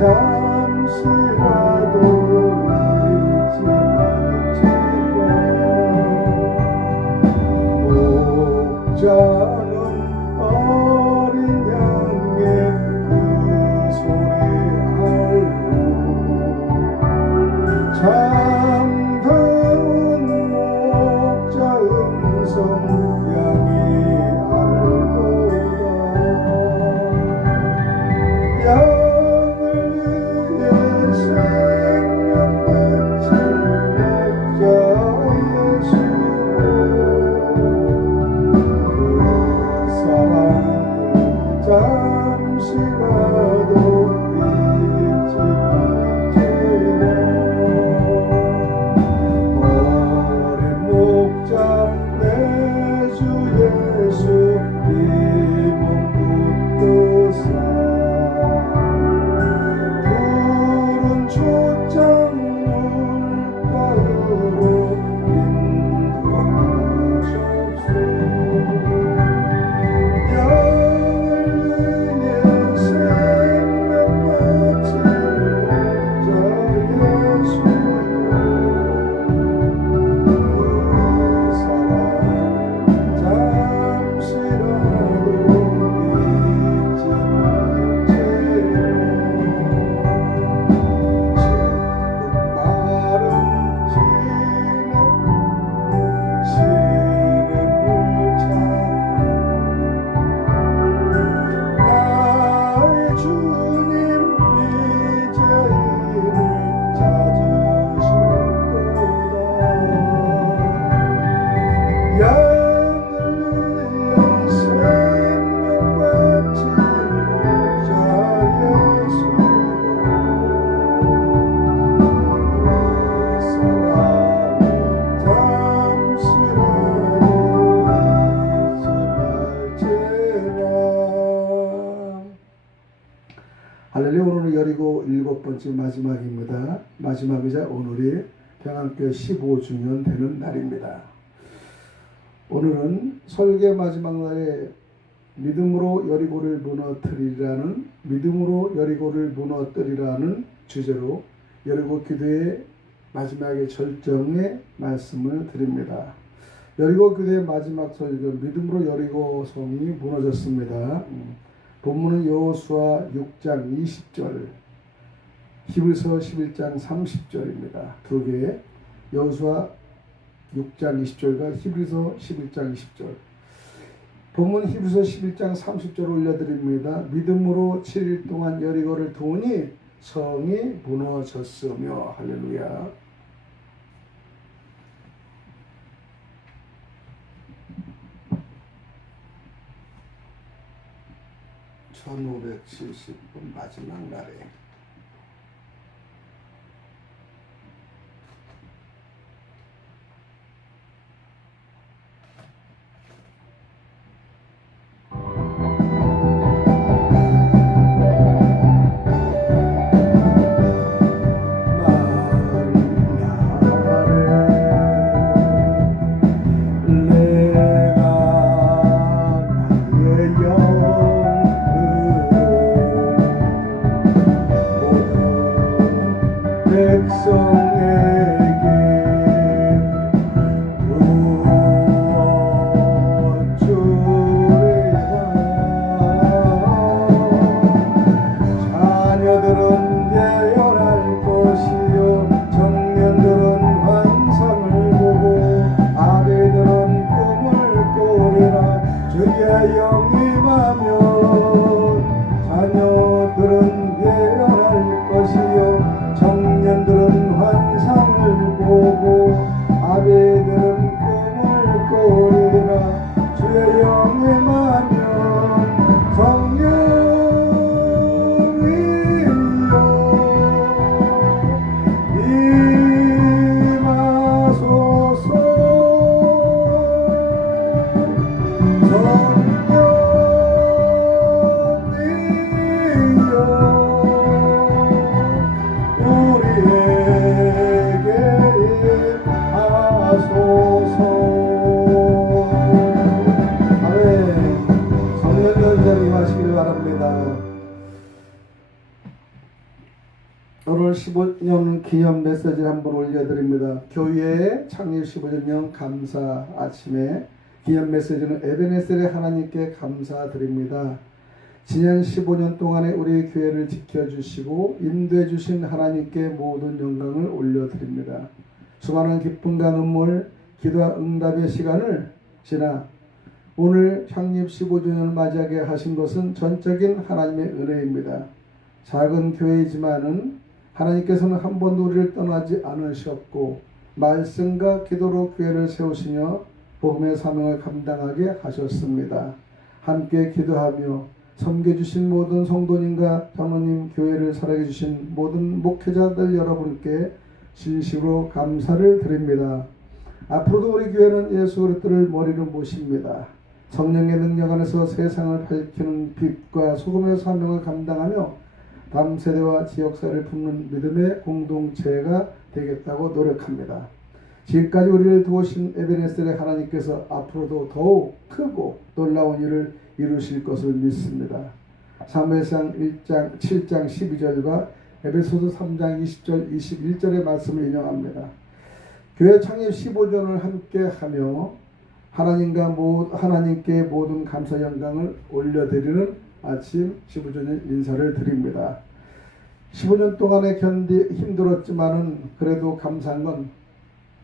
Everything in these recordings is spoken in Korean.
잠시라도 잊지 말지라. 목자는 어린 양의 그 소리 알고 잠든 목자 음성 양이 알도다. 양을 위해 생명 바친 목자 예수, 그 사랑을 잠시라도 잊지 말지라. 어린 목자 내 주 예수 이 몸 붙드사 푸른 초장 물가으로 인도하옵소서. 양을 위해 생명 바친 목자 예수, 그 사랑 잠시라도 잊지 말지라. 목마른 시냇물차 나의 주님 이제인을 찾으셨도다. 양을 위해 생명 바친 목자 예수, 그 사랑을 잠시라도 잊지 말지라. 할렐루야. 오늘은 여리고 7번째 마지막입니다. 마지막이자 오늘이 평안교회 15주년 되는 날입니다. 오늘은 설계 마지막 날에 믿음으로 여리고를 무너뜨리라는 주제로 여리고 기도의 마지막의 절정의 말씀을 드립니다. 여리고 기도의 마지막 설교, 믿음으로 여리고 성이 무너졌습니다. 본문은 여호수아 6장 20절, 히브리서 11장 30절입니다. 두 개, 여호수아 6장 20절과 히브리서 11장 20절. 본문 히브리서 11장 30절 올려드립니다. 믿음으로 7일 동안 여리고를 도우니 성이 무너졌으며. 할렐루야. (1570분) 마지막 날에 오늘 15년 기념 메시지를 한번 올려드립니다. 교회의 창립 15주년 감사 아침에 기념 메시지는 에베네셀의 하나님께 감사드립니다. 지난 15년 동안에 우리 교회를 지켜주시고 인도해 주신 하나님께 모든 영광을 올려드립니다. 수많은 기쁨과 눈물, 기도와 응답의 시간을 지나 오늘 창립 15주년을 맞이하게 하신 것은 전적인 하나님의 은혜입니다. 작은 교회이지만은 하나님께서는 한 번도 우리를 떠나지 않으셨고 말씀과 기도로 교회를 세우시며 복음의 사명을 감당하게 하셨습니다. 함께 기도하며 섬겨주신 모든 성도님과 장로님, 교회를 사랑해주신 모든 목회자들 여러분께 진심으로 감사를 드립니다. 앞으로도 우리 교회는 예수 그리스도를 머리로 모십니다. 성령의 능력 안에서 세상을 밝히는 빛과 소금의 사명을 감당하며 다음 세대와 지역사회를 품는 믿음의 공동체가 되겠다고 노력합니다. 지금까지 우리를 도우신 에베네셀의 하나님께서 앞으로도 더욱 크고 놀라운 일을 이루실 것을 믿습니다. 사무엘상 1장 7장 12절과 에베소서 3장 20절 21절의 말씀을 인용합니다. 교회 창립 15주년을 함께하며 하나님께 모든 감사 영광을 올려드리는 아침 15주년 인사를 드립니다. 15년 동안에 힘들었지만은 그래도 감사한 건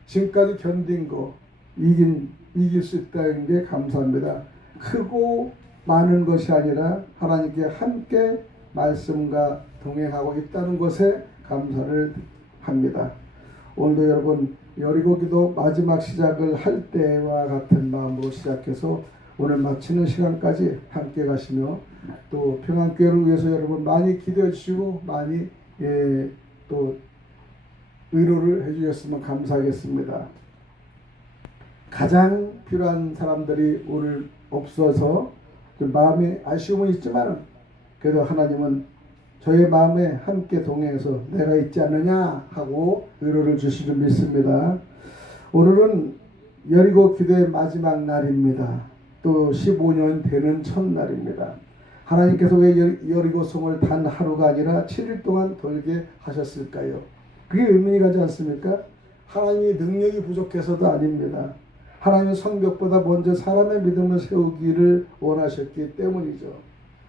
지금까지 견딘 거 이길 수 있다는 게 감사합니다. 크고 많은 것이 아니라 하나님께 함께 말씀과 동행하고 있다는 것에 감사를 합니다. 오늘도 여러분 여리고 기도 마지막 시작을 할 때와 같은 마음으로 시작해서 오늘 마치는 시간까지 함께 가시며 또 평안교회를 위해서 여러분 많이 기도해 주시고 많이 또 위로를 해 주셨으면 감사하겠습니다. 가장 필요한 사람들이 오늘 없어서 좀 마음에 아쉬움은 있지만 그래도 하나님은 저의 마음에 함께 동행해서 내가 있지 않느냐 하고 위로를 주시를 믿습니다. 오늘은 여리고 기도의 마지막 날입니다. 또 15년 되는 첫날입니다. 하나님께서 왜 여리고성을 단 하루가 아니라 7일 동안 돌게 하셨을까요? 그게 의미 가지 않습니까? 하나님의 능력이 부족해서도 아닙니다. 하나님의 성벽보다 먼저 사람의 믿음을 세우기를 원하셨기 때문이죠.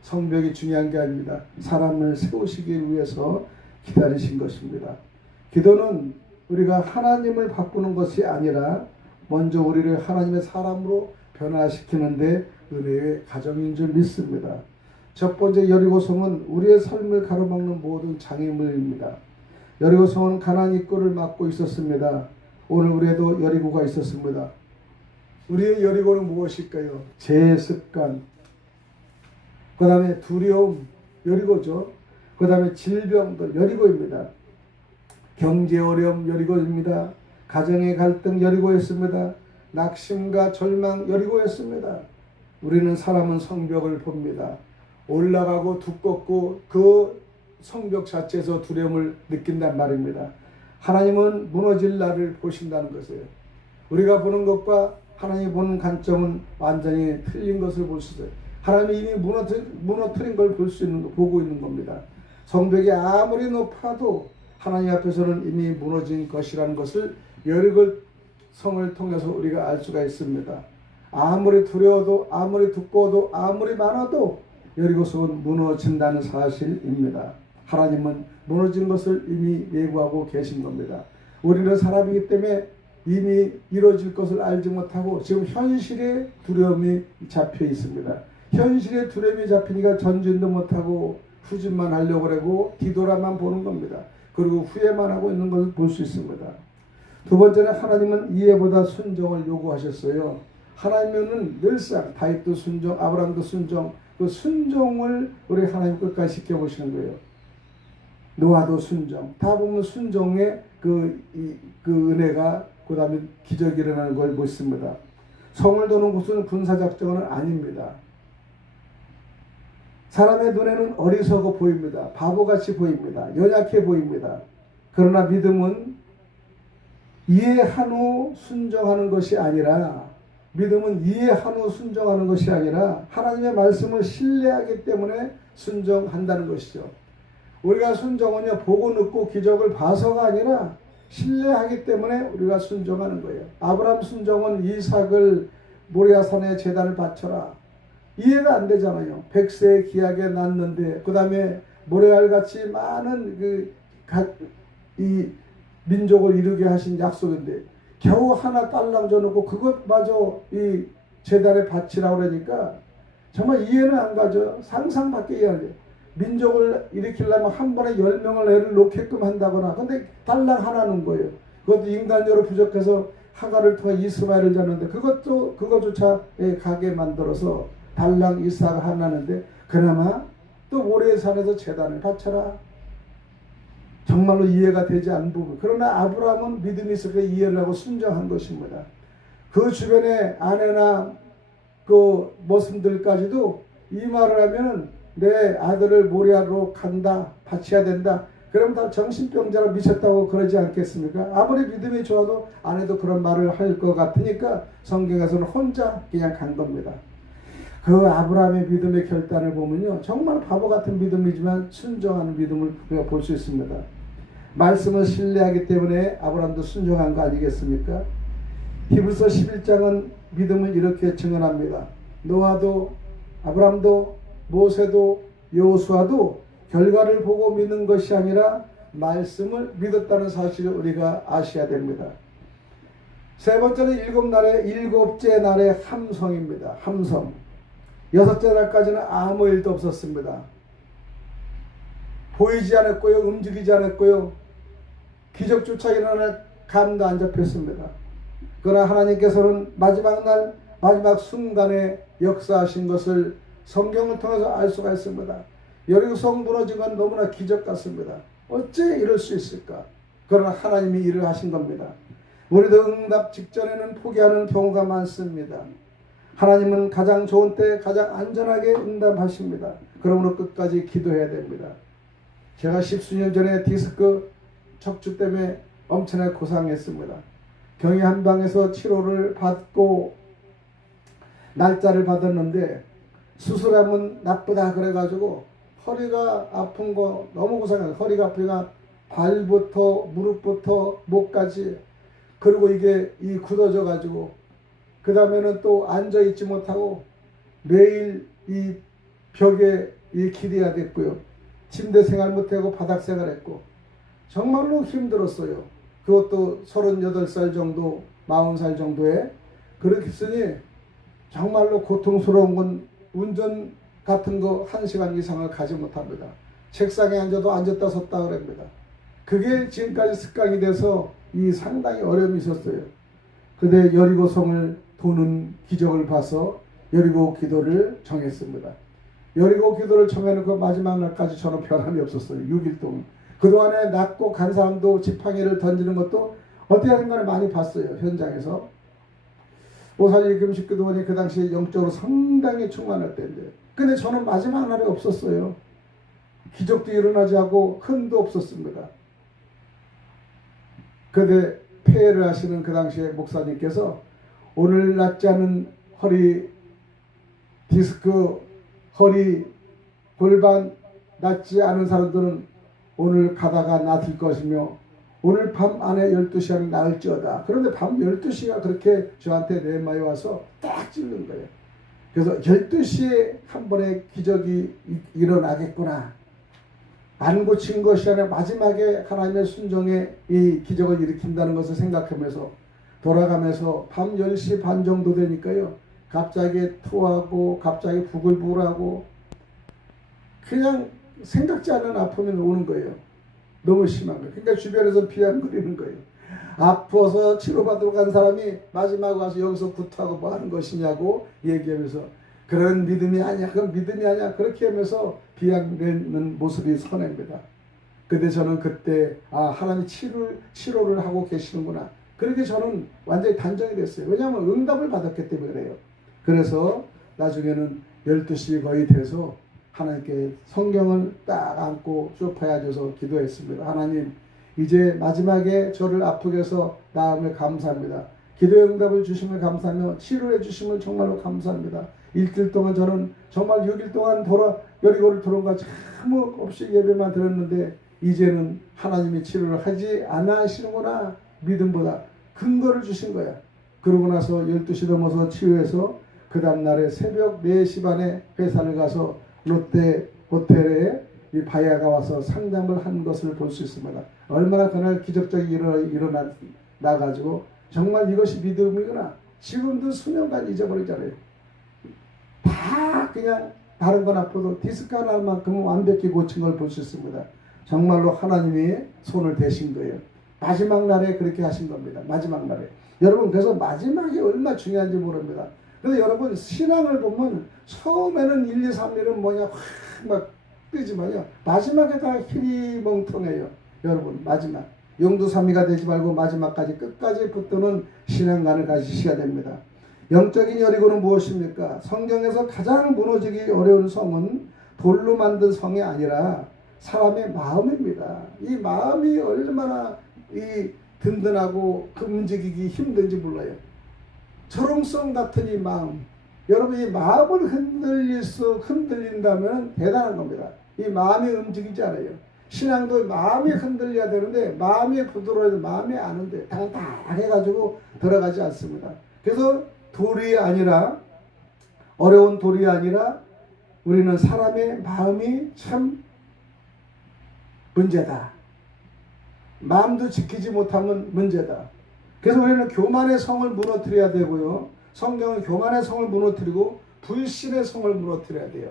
성벽이 중요한 게 아닙니다. 사람을 세우시기 위해서 기다리신 것입니다. 기도는 우리가 하나님을 바꾸는 것이 아니라 먼저 우리를 하나님의 사람으로 변화시키는데 은혜의 과정인 줄 믿습니다. 첫 번째 여리고성은 우리의 삶을 가로막는 모든 장애물입니다. 여리고성은 가나안 입구를 막고 있었습니다. 오늘 우리에도 여리고가 있었습니다. 우리의 여리고는 무엇일까요? 죄습관, 그 다음에 두려움, 여리고죠. 그 다음에 질병들, 여리고입니다. 경제 어려움, 여리고입니다. 가정의 갈등, 여리고였습니다. 낙심과 절망, 여리고였습니다. 우리는 사람은 성벽을 봅니다. 올라가고 두껍고 그 성벽 자체에서 두려움을 느낀단 말입니다. 하나님은 무너질 날을 보신다는 것이에요. 우리가 보는 것과 하나님이 보는 관점은 완전히 틀린 것을 볼 수 있어요. 하나님이 이미 무너뜨린 걸 보고 있는 겁니다. 성벽이 아무리 높아도 하나님 앞에서는 이미 무너진 것이라는 것을 여리고 성을 통해서 우리가 알 수가 있습니다. 아무리 두려워도 아무리 두꺼워도 아무리 많아도 여리고성은 무너진다는 사실입니다. 하나님은 무너진 것을 이미 예고하고 계신 겁니다. 우리는 사람이기 때문에 이미 이루어질 것을 알지 못하고 지금 현실의 두려움이 잡혀 있습니다. 현실의 두려움이 잡히니까 전진도 못하고 후진만 하려고 하고 뒤돌아만 보는 겁니다. 그리고 후회만 하고 있는 것을 볼 수 있습니다. 두 번째는 하나님은 이해보다 순종을 요구하셨어요. 하나님은 늘상 다윗도 순종, 아브라함도 순종, 그 순종을 우리 하나님 끝까지 지켜보시는 거예요. 노아도 순종. 다 보면 순종의 그 은혜가 그 다음에 기적이 일어나는 걸 보십니다. 성을 도는 곳은 군사작전은 아닙니다. 사람의 눈에는 어리석어 보입니다. 바보같이 보입니다. 연약해 보입니다. 그러나 믿음은 이해한 후 순종하는 것이 아니라 믿음은 이해한 후 순종하는 것이 아니라 하나님의 말씀을 신뢰하기 때문에 순종한다는 것이죠. 우리가 순종은요, 보고 듣고 기적을 봐서가 아니라 신뢰하기 때문에 우리가 순종하는 거예요. 아브라함 순종은 이삭을 모리아산에 제단을 바쳐라. 이해가 안 되잖아요. 100세의 기약에 낳는데, 그 다음에 모래알같이 많은 이 민족을 이루게 하신 약속인데, 겨우 하나 딸랑 줘놓고 그것마저 이 제단에 바치라 그러니까 정말 이해는 안 가죠. 상상밖에 이해 안 돼요. 민족을 일으키려면 한 번에 10명을 애를 놓게끔 한다거나, 근데 딸랑 하나는 거예요. 그것도 인간적으로 부족해서 하가를 통해 이스마엘을 잡는데, 그것조차 가게 만들어서 달랑 이삭을 하나는데, 그나마 또 모래산에서 제단을 바쳐라. 정말로 이해가 되지 않는 부분. 그러나 아브라함은 믿음이 있어서 이해를 하고 순종한 것입니다. 그 주변의 아내나 그 모습들까지도 이 말을 하면 내 아들을 모리아로 간다, 바쳐야 된다. 그럼 다 정신병자로 미쳤다고 그러지 않겠습니까? 아무리 믿음이 좋아도 아내도 그런 말을 할 것 같으니까 성경에서는 혼자 그냥 간 겁니다. 그 아브라함의 믿음의 결단을 보면요, 정말 바보 같은 믿음이지만 순종하는 믿음을 우리가 볼 수 있습니다. 말씀을 신뢰하기 때문에 아브라함도 순종한 거 아니겠습니까? 히브리서 11장은 믿음을 이렇게 증언합니다. 노아도 아브라함도 모세도 여호수아도 결과를 보고 믿는 것이 아니라 말씀을 믿었다는 사실을 우리가 아셔야 됩니다. 세 번째는 일곱째 날의 함성입니다. 함성. 여섯째 날까지는 아무 일도 없었습니다. 보이지 않았고요, 움직이지 않았고요, 기적조차 일어날 감도 안 잡혔습니다. 그러나 하나님께서는 마지막 날, 마지막 순간에 역사하신 것을 성경을 통해서 알 수가 있습니다. 여리고성 무너진 건 너무나 기적 같습니다. 어째 이럴 수 있을까? 그러나 하나님이 일을 하신 겁니다. 우리도 응답 직전에는 포기하는 경우가 많습니다. 하나님은 가장 좋은 때 가장 안전하게 응답하십니다. 그러므로 끝까지 기도해야 됩니다. 제가 10수년 전에 디스크 척추 때문에 엄청나게 고생했습니다. 경희 한방에서 치료를 받고 날짜를 받았는데 수술하면 나쁘다 그래가지고 허리가 아픈 거 너무 고생해요. 허리가 아프니까 발부터 무릎부터 목까지, 그리고 이게 굳어져 가지고 그 다음에는 또 앉아 있지 못하고 매일 이 벽에 기대야 됐고요. 침대 생활 못하고 바닥 생활했고 정말로 힘들었어요. 그것도 38살 정도, 40살 정도에. 그렇게 했으니 정말로 고통스러운 건 운전 같은 거 1시간 이상을 가지 못합니다. 책상에 앉아도 앉았다 섰다 그럽니다. 그게 지금까지 습관이 돼서 상당히 어려움이 있었어요. 근데 여리고성을 도는 기적을 봐서 여리고 기도를 정했습니다. 여리고 기도를 정해놓고 마지막 날까지 저는 변함이 없었어요. 6일 동안. 그동안에 낫고 간 사람도 지팡이를 던지는 것도 어떻게 하는 걸 많이 봤어요. 현장에서. 오사리 금식 기도원이 그 당시에 영적으로 상당히 충만할 때인데, 근데 저는 마지막 날에 없었어요. 기적도 일어나지 않고 흔도 없었습니다. 근데 폐해를 하시는 그 당시에 목사님께서 오늘 낫지 않은 허리 디스크, 허리, 골반 낫지 않은 사람들은 오늘 가다가 낫을 것이며 오늘 밤 안에 12시 안에 나을지어다. 그런데 밤 12시가 그렇게 저한테 내마에 와서 딱 찔른 거예요. 그래서 12시에 한 번의 기적이 일어나겠구나. 안 고친 것이 아니라 마지막에 하나님의 순종에 이 기적을 일으킨다는 것을 생각하면서 돌아가면서 밤 10시 반 정도 되니까요, 갑자기 토하고 갑자기 부글부글하고 그냥 생각지 않은 아픔이 오는 거예요. 너무 심한 거예요. 그러니까 주변에서 비아거리는 거예요. 아파서 치료받으러 간 사람이 마지막에 와서 여기서 구토하고 뭐 하는 것이냐고 얘기하면서, 그런 믿음이 아니야, 그건 믿음이 아니야, 그렇게 하면서 비아거리는 모습이 선합니다. 근데 저는 그때 하나님이 치료를 하고 계시는구나. 그렇게 저는 완전히 단정이 됐어요. 왜냐하면 응답을 받았기 때문에 그래요. 그래서 나중에는 12시 거의 돼서 하나님께 성경을 딱 안고 소파에 앉아서 기도했습니다. 하나님, 이제 마지막에 저를 아프게 해서 나음을 감사합니다. 기도의 응답을 주심을 감사하며 치료해 주심을 정말로 감사합니다. 일주일 동안 저는 정말 6일 동안 여리고를 돌아가 아무 없이 예배만 드렸는데 이제는 하나님이 치료를 하지 않아 하시는구나. 믿음보다 근거를 주신 거야. 그러고 나서 12시 넘어서 치유해서 그 다음날에 새벽 4시 반에 회사를 가서 롯데 호텔에 이 바야가 와서 상담을 한 것을 볼 수 있습니다. 얼마나 그날 기적적이 일어나가지고 정말 이것이 믿음이구나. 지금도 수년간 잊어버리잖아요. 다 그냥 다른 건 아파도 디스크 하나만큼은 완벽히 고친 걸 볼 수 있습니다. 정말로 하나님이 손을 대신 거예요. 마지막 날에 그렇게 하신 겁니다. 마지막 날에. 여러분 그래서 마지막이 얼마나 중요한지 모릅니다. 그래서 여러분 신앙을 보면 처음에는 1, 2, 3일은 뭐냐 확 막 뜨지만요. 마지막에 다 희리멍텅해요. 여러분 마지막. 용두삼미가 되지 말고 마지막까지 끝까지 붙드는 신앙관을 가지셔야 됩니다. 영적인 여리고는 무엇입니까? 성경에서 가장 무너지기 어려운 성은 돌로 만든 성이 아니라 사람의 마음입니다. 이 마음이 얼마나 이 든든하고 움직이기 힘든지 몰라요. 철옹성 같은 이 마음. 여러분 이 마음을 흔들린다면 대단한 겁니다. 이 마음이 움직이지 않아요. 신앙도 마음이 흔들려야 되는데 마음이 부드러워도 마음이 아는데 당당해가지고 들어가지 않습니다. 그래서 돌이 아니라 어려운 돌이 아니라 우리는 사람의 마음이 참 문제다. 마음도 지키지 못하면 문제다. 그래서 우리는 교만의 성을 무너뜨려야 되고요. 성경은 교만의 성을 무너뜨리고 불신의 성을 무너뜨려야 돼요.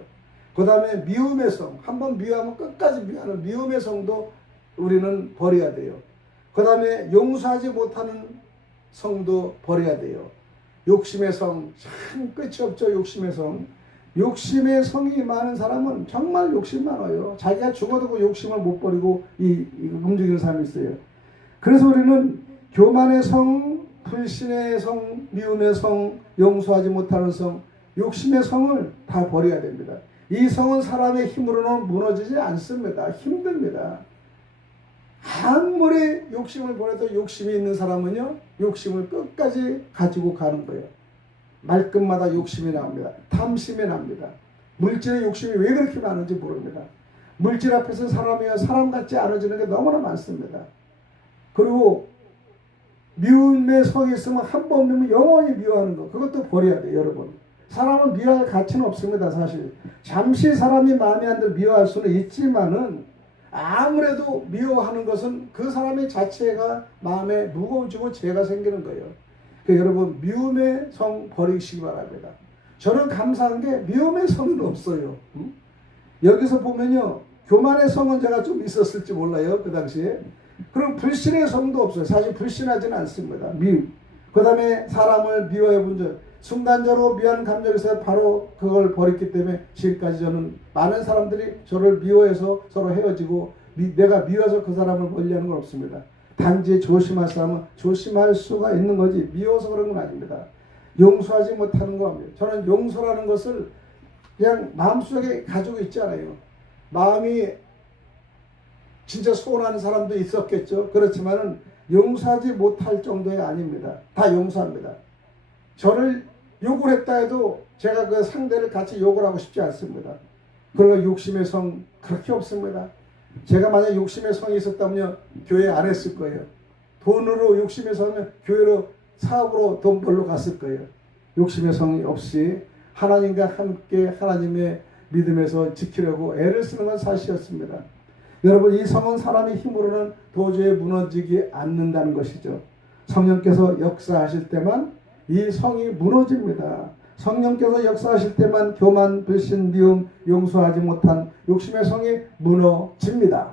그 다음에 미움의 성, 한번 미워하면 끝까지 미워하는 미움의 성도 우리는 버려야 돼요. 그 다음에 용서하지 못하는 성도 버려야 돼요. 욕심의 성, 참 끝이 없죠. 욕심의 성. 욕심의 성이 많은 사람은 정말 욕심 많아요. 자기가 죽어도 그 욕심을 못 버리고 움직이는 사람이 있어요. 그래서 우리는 교만의 성, 불신의 성, 미움의 성, 용서하지 못하는 성, 욕심의 성을 다 버려야 됩니다. 이 성은 사람의 힘으로는 무너지지 않습니다. 힘듭니다. 아무리 욕심을 버려도 욕심이 있는 사람은요, 욕심을 끝까지 가지고 가는 거예요. 말끝마다 욕심이 나옵니다. 탐심이 납니다. 물질의 욕심이 왜 그렇게 많은지 모릅니다. 물질 앞에서 사람이요 사람 같지 않아지는 게 너무나 많습니다. 그리고 미움의 성이 있으면 한 번 미우면 영원히 미워하는 거, 그것도 버려야 돼요. 여러분 사람은 미워할 가치는 없습니다. 사실 잠시 사람이 마음에 안 들어 미워할 수는 있지만은 아무래도 미워하는 것은 그 사람의 자체가 마음에 무거워지고 죄가 생기는 거예요. 그러니까 여러분 미움의 성 버리시기 바랍니다. 저는 감사한 게 미움의 성은 없어요. 여기서 보면요 교만의 성은 제가 좀 있었을지 몰라요. 그 당시에. 그럼 불신의 성도 없어요. 사실 불신하지는 않습니다. 미움. 그 다음에 사람을 미워해 본 적, 순간적으로 미워하는 감정이 있어요. 바로 그걸 버렸기 때문에 지금까지 저는 많은 사람들이 저를 미워해서 서로 헤어지고 내가 미워서 그 사람을 멀리하는 건 없습니다. 단지 조심할 사람은 조심할 수가 있는 거지 미워서 그런 건 아닙니다. 용서하지 못하는 겁니다. 저는 용서라는 것을 그냥 마음속에 가지고 있지 않아요. 마음이 진짜 소원하는 사람도 있었겠죠. 그렇지만은 용서하지 못할 정도의 아닙니다. 다 용서합니다. 저를 욕을 했다 해도 제가 그 상대를 같이 욕을 하고 싶지 않습니다. 그러나 욕심의 성 그렇게 없습니다. 제가 만약 욕심의 성이 있었다면 교회 안 했을 거예요. 돈으로 욕심의 성이면 교회로 사업으로 돈 벌러 갔을 거예요. 욕심의 성이 없이 하나님과 함께 하나님의 믿음에서 지키려고 애를 쓰는 건 사실이었습니다. 여러분 이 성은 사람의 힘으로는 도저히 무너지지 않는다는 것이죠. 성령께서 역사하실 때만 이 성이 무너집니다. 성령께서 역사하실 때만 교만, 불신, 미움, 용서하지 못한 욕심의 성이 무너집니다.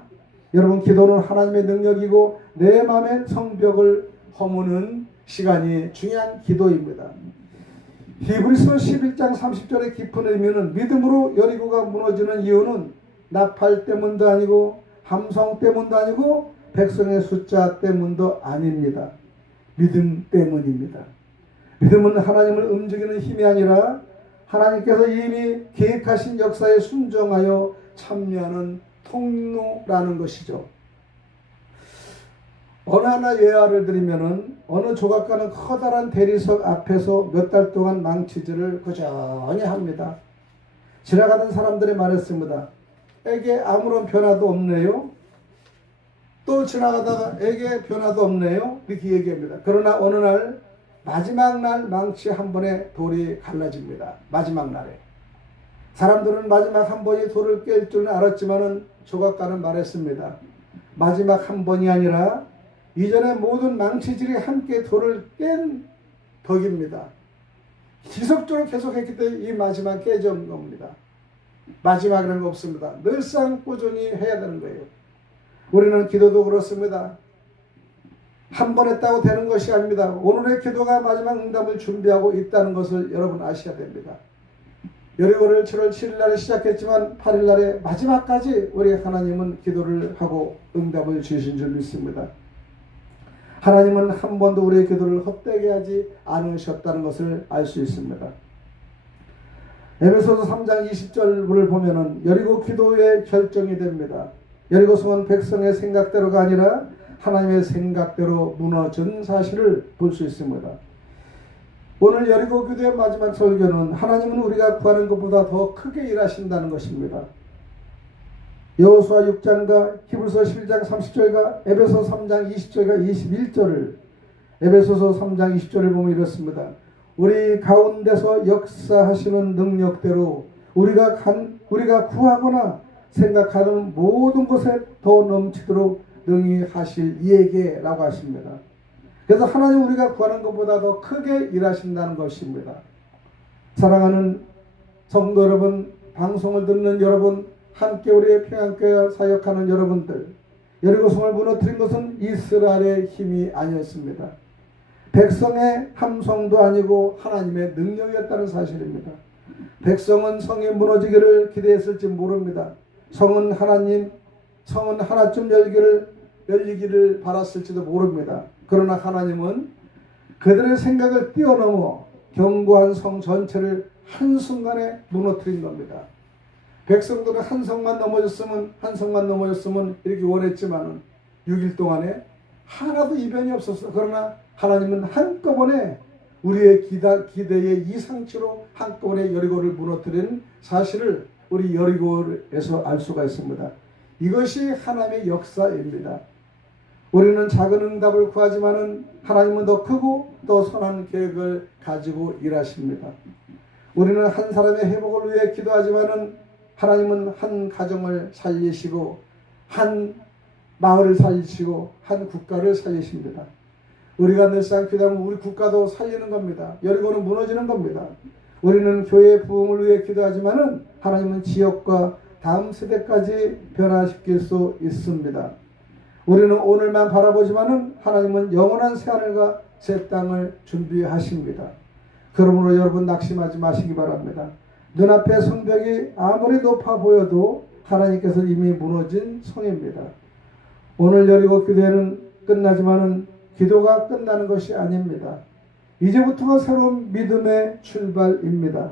여러분 기도는 하나님의 능력이고 내 마음의 성벽을 허무는 시간이 중요한 기도입니다. 히브리서 11장 30절의 깊은 의미는 믿음으로 여리고가 무너지는 이유는 나팔 때문도 아니고 함성 때문도 아니고 백성의 숫자 때문도 아닙니다. 믿음 때문입니다. 믿음은 하나님을 움직이는 힘이 아니라 하나님께서 이미 계획하신 역사에 순종하여 참여하는 통로라는 것이죠. 어느 하나 예화를 드리면은 어느 조각가는 커다란 대리석 앞에서 몇 달 동안 망치질을 꾸준히 합니다. 지나가던 사람들이 말했습니다. 에게 아무런 변화도 없네요. 또 지나가다가 에게 변화도 없네요. 이렇게 얘기합니다. 그러나 어느 날 마지막 날 망치 한 번에 돌이 갈라집니다. 마지막 날에. 사람들은 마지막 한 번이 돌을 깰 줄은 알았지만은 조각가는 말했습니다. 마지막 한 번이 아니라 이전에 모든 망치질이 함께 돌을 깬 덕입니다. 지속적으로 계속했기 때문에 이 마지막 깨진 겁니다. 마지막이라는 거 없습니다. 늘상 꾸준히 해야 되는 거예요. 우리는 기도도 그렇습니다. 한 번 했다고 되는 것이 아닙니다. 오늘의 기도가 마지막 응답을 준비하고 있다는 것을 여러분 아셔야 됩니다. 여리고를 7월 7일 날에 시작했지만 8일 날에 마지막까지 우리 하나님은 기도를 하고 응답을 주신 줄 믿습니다. 하나님은 한 번도 우리의 기도를 헛되게 하지 않으셨다는 것을 알 수 있습니다. 에베소서 3장 20절을 보면은 여리고 기도의 결정이 됩니다. 여리고성은 백성의 생각대로가 아니라 하나님의 생각대로 무너진 사실을 볼 수 있습니다. 오늘 여리고 기도의 마지막 설교는 하나님은 우리가 구하는 것보다 더 크게 일하신다는 것입니다. 여호수아 6장과 히브리서 11장 30절과 에베소 3장 20절과 21절을 에베소서 3장 20절을 보면 이렇습니다. 우리 가운데서 역사하시는 능력대로 우리가 구하거나 생각하는 모든 것에 더 넘치도록 능히 하실 이에게 라고 하십니다. 그래서 하나님 우리가 구하는 것보다 더 크게 일하신다는 것입니다. 사랑하는 성도 여러분, 방송을 듣는 여러분, 함께 우리의 평안교회 사역하는 여러분들, 여리고성을 무너뜨린 것은 이스라엘의 힘이 아니었습니다. 백성의 함성도 아니고 하나님의 능력이었다는 사실입니다. 백성은 성이 무너지기를 기대했을지 모릅니다. 성은 하나쯤 열리기를 바랐을지도 모릅니다. 그러나 하나님은 그들의 생각을 뛰어넘어 견고한 성 전체를 한순간에 무너뜨린 겁니다. 백성들은 한 성만 넘어졌으면 이렇게 원했지만 6일 동안에 하나도 이변이 없었어. 그러나 하나님은 한꺼번에 우리의 기대의 이상치로 한꺼번에 여리고를 무너뜨린 사실을 우리 여리고에서 알 수가 있습니다. 이것이 하나님의 역사입니다. 우리는 작은 응답을 구하지만은 하나님은 더 크고 더 선한 계획을 가지고 일하십니다. 우리는 한 사람의 회복을 위해 기도하지만은 하나님은 한 가정을 살리시고 한 마을을 살리시고 한 국가를 살리십니다. 우리가 늘상 기도하면 우리 국가도 살리는 겁니다. 여리고는 무너지는 겁니다. 우리는 교회의 부흥을 위해 기도하지만은 하나님은 지역과 다음 세대까지 변화시킬 수 있습니다. 우리는 오늘만 바라보지만은 하나님은 영원한 새하늘과 새 땅을 준비하십니다. 그러므로 여러분 낙심하지 마시기 바랍니다. 눈앞에 성벽이 아무리 높아 보여도 하나님께서 이미 무너진 성입니다. 오늘 여리고 기도회는 끝나지만은 기도가 끝나는 것이 아닙니다. 이제부터가 새로운 믿음의 출발입니다.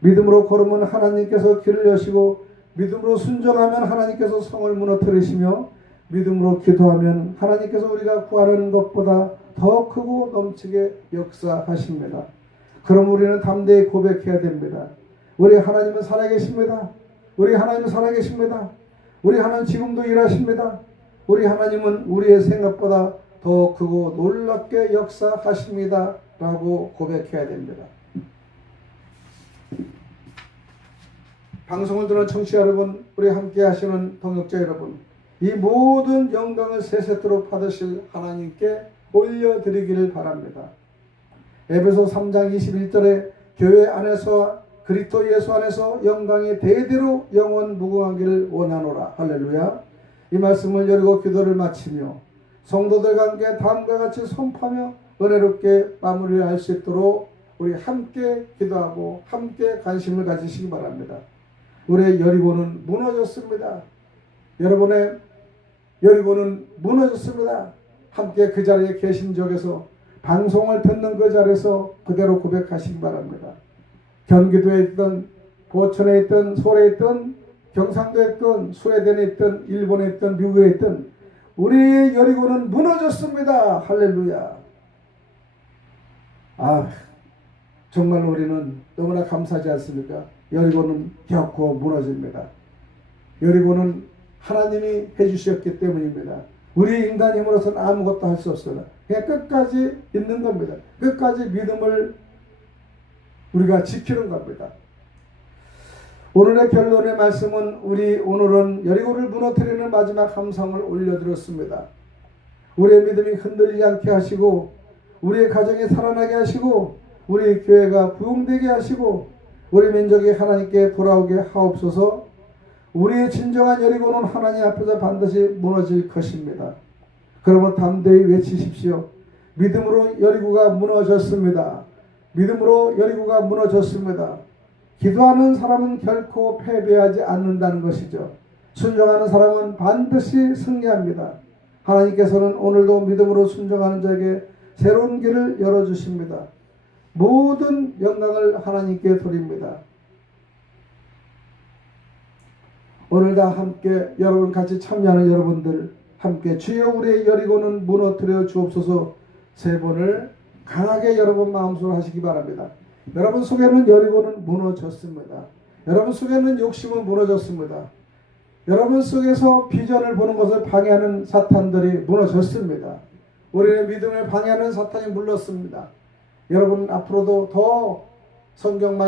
믿음으로 걸으면 하나님께서 길을 여시고 믿음으로 순종하면 하나님께서 성을 무너뜨리시며 믿음으로 기도하면 하나님께서 우리가 구하는 것보다 더 크고 넘치게 역사하십니다. 그럼 우리는 담대히 고백해야 됩니다. 우리 하나님은 살아계십니다. 우리 하나님은 살아계십니다. 우리 하나님 지금도 일하십니다. 우리 하나님은 우리의 생각보다 더 크고 놀랍게 역사하십니다. 라고 고백해야 됩니다. 방송을 듣는 청취자 여러분, 우리 함께 하시는 동역자 여러분, 이 모든 영광을 세세토록 받으실 하나님께 올려드리기를 바랍니다. 에베소 3장 21절에 교회 안에서 그리스도 예수 안에서 영광이 대대로 영원 무궁하기를 원하노라. 할렐루야. 이 말씀을 여리고 기도를 마치며 성도들과 함께 다음과 같이 선포하며 은혜롭게 마무리를 할 수 있도록 우리 함께 기도하고 함께 관심을 가지시기 바랍니다. 우리의 여리고는 무너졌습니다. 여러분의 여리고는 무너졌습니다. 함께 그 자리에 계신 적에서 방송을 듣는 그 자리에서 그대로 고백하시기 바랍니다. 경기도에 있던 보천에 있던 서울에 있던 경상도에 있던 스웨덴에 있던 일본에 있던 미국에 있던 우리의 여리고는 무너졌습니다. 할렐루야. 정말 우리는 너무나 감사하지 않습니까? 여리고는 결코 무너집니다. 여리고는 하나님이 해주셨기 때문입니다. 우리 인간 힘으로서는 아무것도 할 수 없어요. 그냥 끝까지 있는 겁니다. 끝까지 믿음을 우리가 지키는 겁니다. 오늘의 결론의 말씀은 오늘은 여리고를 무너뜨리는 마지막 함성을 올려드렸습니다. 우리의 믿음이 흔들리지 않게 하시고 우리의 가정이 살아나게 하시고 우리 교회가 부흥되게 하시고 우리 민족이 하나님께 돌아오게 하옵소서. 우리의 진정한 여리고는 하나님 앞에서 반드시 무너질 것입니다. 그러면 담대히 외치십시오. 믿음으로 여리고가 무너졌습니다. 믿음으로 여리고가 무너졌습니다. 기도하는 사람은 결코 패배하지 않는다는 것이죠. 순종하는 사람은 반드시 승리합니다. 하나님께서는 오늘도 믿음으로 순종하는 자에게 새로운 길을 열어주십니다. 모든 영광을 하나님께 드립니다. 오늘 다 함께 여러분 같이 참여하는 여러분들 함께 주여 우리의 여리고는 무너뜨려 주옵소서 세 번을 강하게 여러분 마음속으로 하시기 바랍니다. 여러분 속에는 여리고는 무너졌습니다. 여러분 속에는 욕심은 무너졌습니다. 여러분 속에서 비전을 보는 것을 방해하는 사탄들이 무너졌습니다. 우리의 믿음을 방해하는 사탄이 물렀습니다. 여러분 앞으로도 더 성경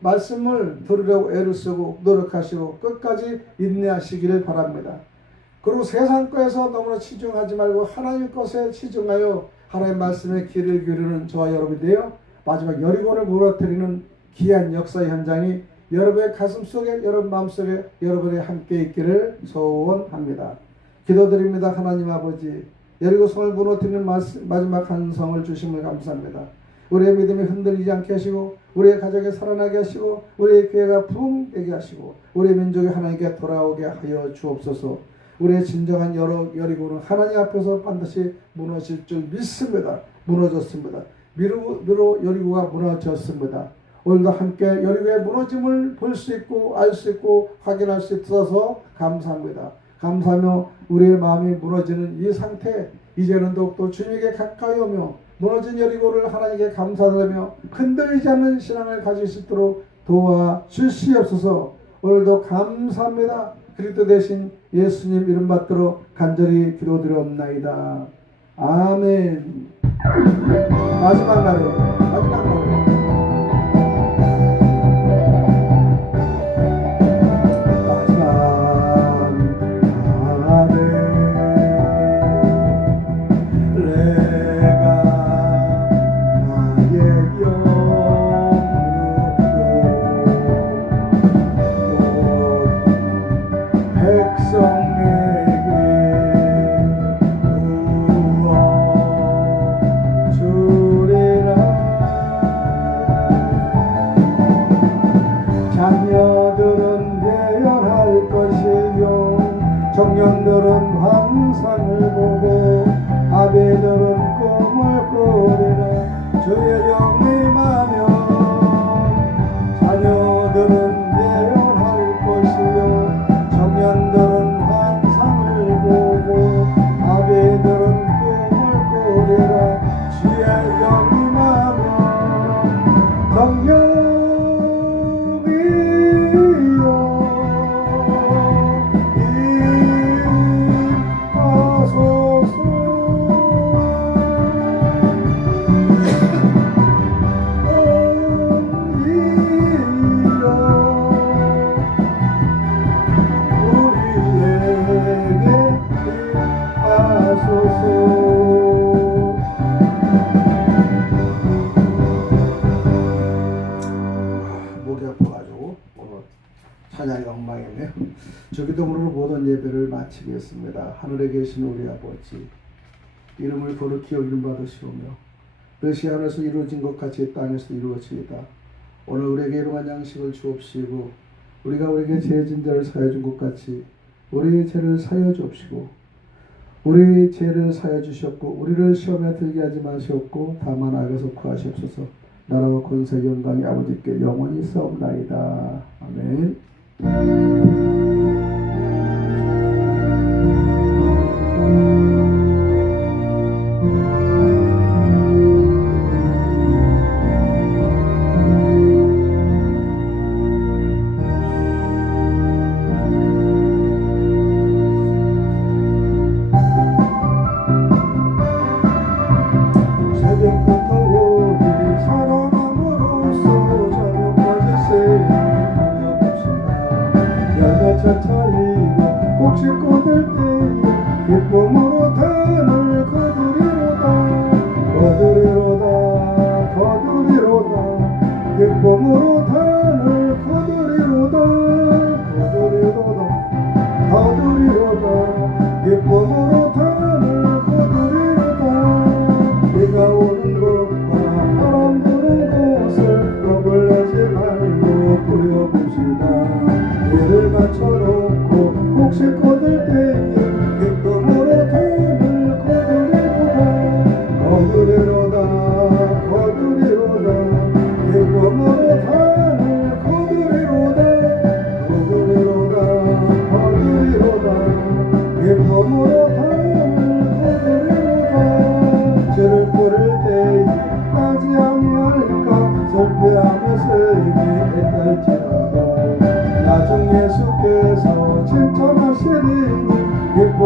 말씀을 들으려고 애를 쓰고 노력하시고 끝까지 인내하시기를 바랍니다. 그리고 세상 것에서 너무나 치중하지 말고 하나님 것에 치중하여 하나님 말씀에 귀를 기울이는 저와 여러분이되어 마지막 여리고를 무너뜨리는 귀한 역사 현장이 여러분의 가슴속에 여러분 마음속에 여러분의 함께 있기를 소원합니다. 기도드립니다. 하나님 아버지 여리고성을 무너뜨리는 마지막 한 성을 주심을 감사합니다. 우리의 믿음이 흔들리지 않게 하시고 우리의 가정에 살아나게 하시고 우리의 교회가 부흥되게 하시고 우리의 민족이 하나님께 돌아오게 하여 주옵소서. 우리의 진정한 여리고는 하나님 앞에서 반드시 무너질 줄 믿습니다. 무너졌습니다. 미루로 여리고가 무너졌습니다. 오늘도 함께 여리고의 무너짐을 볼 수 있고 알 수 있고 확인할 수 있어서 감사합니다. 감사하며 우리의 마음이 무너지는 이 상태 이제는 더욱더 주님에게 가까이 오며 무너진 여리고를 하나님께 감사드리며 흔들리지 않는 신앙을 가질 수 있도록 도와주시옵소서. 오늘도 감사합니다. 그리스도 대신 예수님 이름 받들어 간절히 기도드리옵나이다. 아멘. 마지막 날에 자녀들은 예언할 것이요 청년들은 환상을 보고 아베들은 꿈을 꾸리라. 주의 영이 임하면 자녀들은 예언할 것이요 청년들은 환상을 보고 아베들은 꿈을 꾸리라. 주의 영이 임하면 성령 찬양이 엉망이네요. 주기도문으로 모든 예배를 마치겠습니다. 하늘에 계신 우리 아버지 이름을 거룩히 여김 받으시오며 뜻이 하늘에서 이루어진 것 같이 땅에서 이루어지이다. 오늘 우리에게 일용할 양식을 주옵시고 우리가 우리에게 죄진 자를 사하여 준 것 같이 우리의 죄를 사하여 주옵시고 우리의 죄를 사하여 주셨고 우리를 시험에 들게 하지 마시옵고 다만 악에서 구하시옵소서. 나라와 권세 영광이 아버지께 영원히 있사옵나이다. 아멘. 혹시 꽂을 때에 기쁨으로 단을 거두리로다 거두리로다 거두리로다 기쁨으로 단을 거두리로다 거두리로다 거두리로다 기쁨으로 단을 거두리로다 비가 오는 곳과 바람 부는 곳을 겁을 내지 말고 부려봅시다 이를 맞춰놓고 혹시 꽂을 때에 기쁨으로 단을 거두리로다 거두리로다 기쁨으로 단을 거두리로다 기쁨으로 단을 거두리로다 죄를 뿌릴 때에 따지 아니할까 설배하며 스님이 애달지라도 나중 예수께서 칭찬하시리니 기쁨